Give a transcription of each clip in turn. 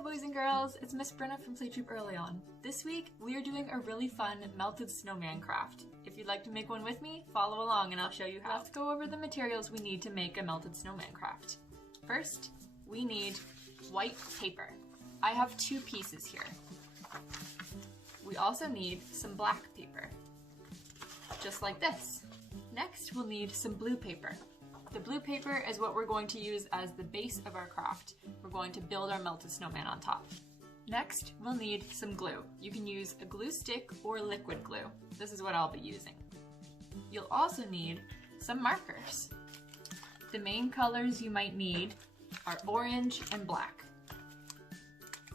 Hi boys and girls, it's Miss Brenna from Playtroop Early On. This week, we are doing a really fun melted snowman craft. If you'd like to make one with me, follow along and I'll show you how. Let's go over the materials we need to make a melted snowman craft. First, we need white paper. I have 2 pieces here. We also need some black paper, just like this. Next, we'll need some blue paper. The blue paper is what we're going to use as the base of our craft. We're going to build our melted snowman on top. Next, we'll need some glue. You can use a glue stick or liquid glue. This is what I'll be using. You'll also need some markers. The main colors you might need are orange and black.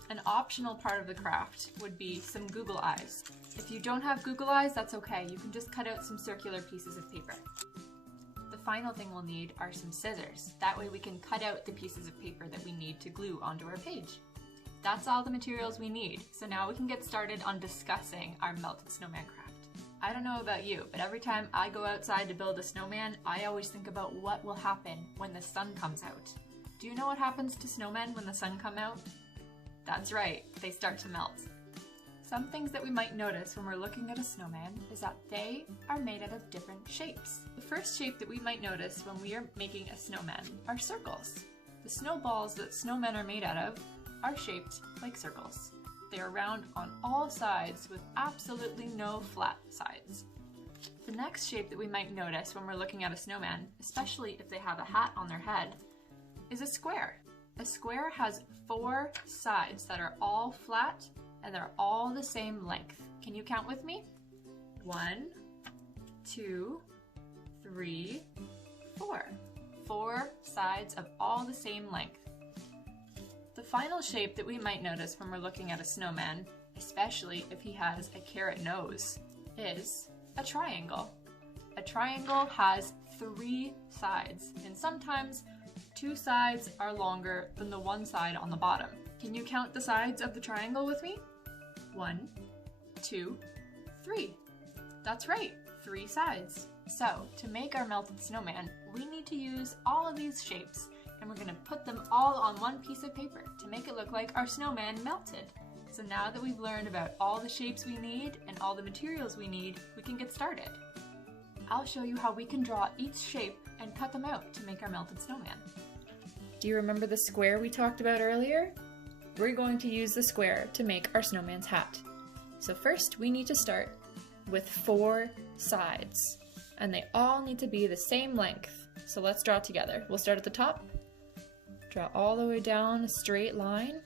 An optional part of the craft would be some Google eyes. If you don't have Google eyes, that's okay. You can just cut out some circular pieces of paper. The final thing we'll need are some scissors. That way we can cut out the pieces of paper that we need to glue onto our page. That's all the materials we need, so now we can get started on discussing our melted snowman craft. I don't know about you, but every time I go outside to build a snowman, I always think about what will happen when the sun comes out. Do you know what happens to snowmen when the sun comes out? That's right, they start to melt. Some things that we might notice when we're looking at a snowman is that they are made out of different shapes. The first shape that we might notice when we are making a snowman are circles. The snowballs that snowmen are made out of are shaped like circles. They are round on all sides with absolutely no flat sides. The next shape that we might notice when we're looking at a snowman, especially if they have a hat on their head, is a square. A square has 4 sides that are all flat and they're all the same length. Can you count with me? 1, 2, 3, 4. 4 sides of all the same length. The final shape that we might notice when we're looking at a snowman, especially if he has a carrot nose, is a triangle. A triangle has 3 sides, and sometimes 2 sides are longer than the 1 side on the bottom. Can you count the sides of the triangle with me? 1, 2, 3. That's right, 3 sides. So, to make our melted snowman, we need to use all of these shapes, and we're going to put them all on one piece of paper to make it look like our snowman melted. So now that we've learned about all the shapes we need and all the materials we need, we can get started. I'll show you how we can draw each shape and cut them out to make our melted snowman. Do you remember the square we talked about earlier? We're going to use the square to make our snowman's hat. So first we need to start with 4 sides, and they all need to be the same length. So let's draw together. We'll start at the top, draw all the way down a straight line,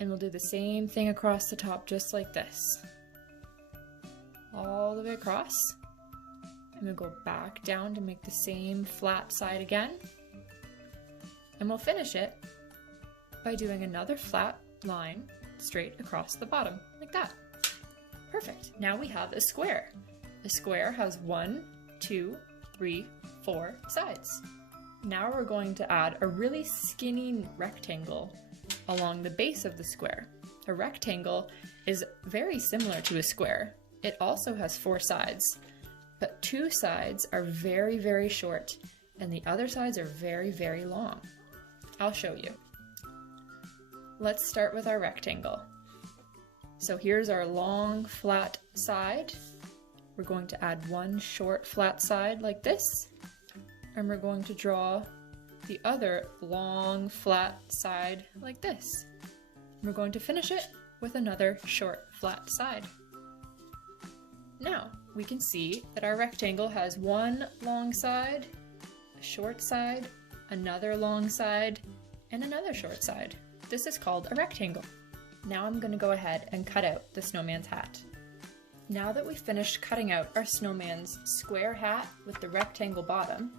and we'll do the same thing across the top just like this. All the way across, and we'll go back down to make the same flat side again. And we'll finish it by doing another flat line straight across the bottom, like that. Perfect. Now we have a square. A square has 1, 2, 3, 4 sides. Now we're going to add a really skinny rectangle along the base of the square. A rectangle is very similar to a square. It also has 4 sides, but 2 sides are very, very short, and the other sides are very, very long. I'll show you. Let's start with our rectangle. So here's our long flat side. We're going to add 1 short flat side like this, and we're going to draw the other long flat side like this. We're going to finish it with another short flat side. Now we can see that our rectangle has 1 long side, a short side, another long side, and another short side. This is called a rectangle. Now I'm going to go ahead and cut out the snowman's hat. Now that we've finished cutting out our snowman's square hat with the rectangle bottom,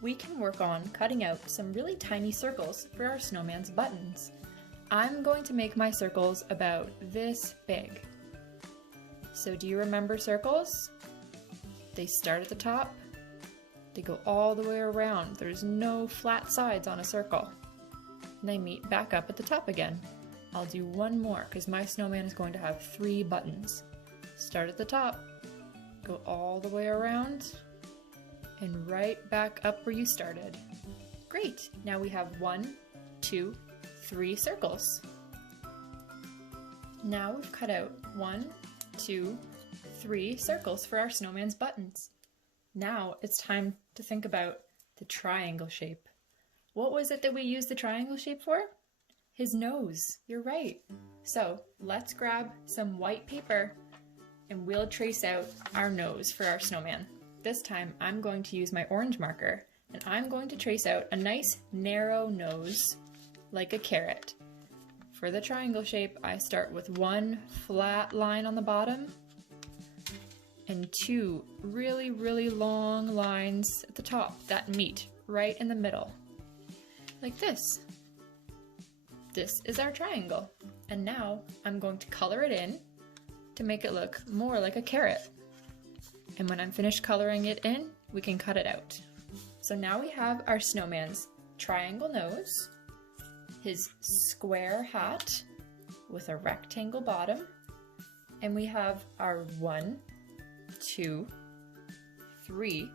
we can work on cutting out some really tiny circles for our snowman's buttons. I'm going to make my circles about this big. So do you remember circles? They start at the top, they go all the way around. There's no flat sides on a circle. And they meet back up at the top again. I'll do 1 more because my snowman is going to have 3 buttons. Start at the top, go all the way around, and right back up where you started. Great! Now we have 1, 2, 3 circles. Now we've cut out 1, 2, 3 circles for our snowman's buttons. Now it's time to think about the triangle shape. What was it that we used the triangle shape for? His nose, you're right. So let's grab some white paper and we'll trace out our nose for our snowman. This time I'm going to use my orange marker and I'm going to trace out a nice narrow nose like a carrot. For the triangle shape, I start with 1 flat line on the bottom and 2 really, really long lines at the top that meet right in the middle, like this. This is our triangle. And now I'm going to color it in to make it look more like a carrot. And when I'm finished coloring it in, we can cut it out. So now we have our snowman's triangle nose, his square hat with a rectangle bottom, and we have our 1, 2, 3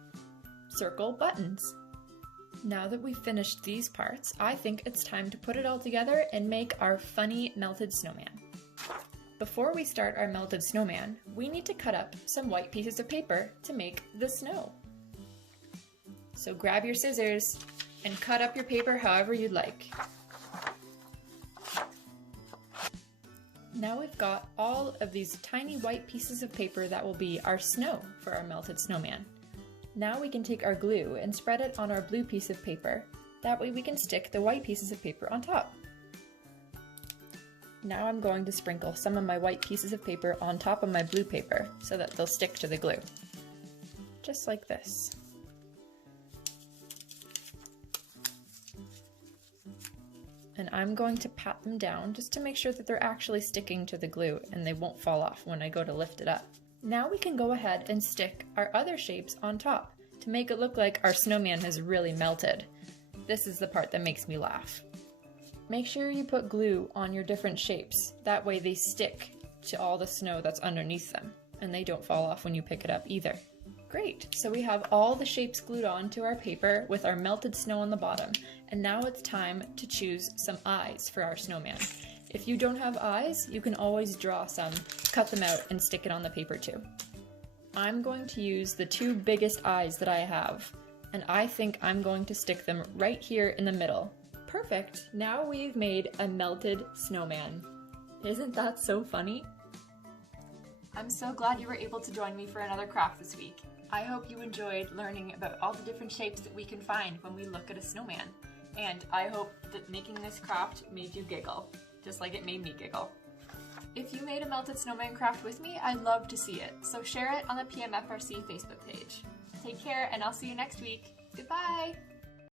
circle buttons. Now that we've finished these parts, I think it's time to put it all together and make our funny melted snowman. Before we start our melted snowman, we need to cut up some white pieces of paper to make the snow. So grab your scissors and cut up your paper however you'd like. Now we've got all of these tiny white pieces of paper that will be our snow for our melted snowman. Now we can take our glue and spread it on our blue piece of paper. That way we can stick the white pieces of paper on top. Now I'm going to sprinkle some of my white pieces of paper on top of my blue paper so that they'll stick to the glue. Just like this. And I'm going to pat them down just to make sure that they're actually sticking to the glue and they won't fall off when I go to lift it up. Now we can go ahead and stick our other shapes on top to make it look like our snowman has really melted. This is the part that makes me laugh. Make sure you put glue on your different shapes. That way they stick to all the snow that's underneath them and they don't fall off when you pick it up either. Great, so we have all the shapes glued on to our paper with our melted snow on the bottom. And now it's time to choose some eyes for our snowman. If you don't have eyes, you can always draw some, cut them out, and stick it on the paper too. I'm going to use the 2 biggest eyes that I have, and I think I'm going to stick them right here in the middle. Perfect! Now we've made a melted snowman. Isn't that so funny? I'm so glad you were able to join me for another craft this week. I hope you enjoyed learning about all the different shapes that we can find when we look at a snowman. And I hope that making this craft made you giggle, just like it made me giggle. If you made a melted snowman craft with me, I'd love to see it, so share it on the PMFRC Facebook page. Take care, and I'll see you next week. Goodbye!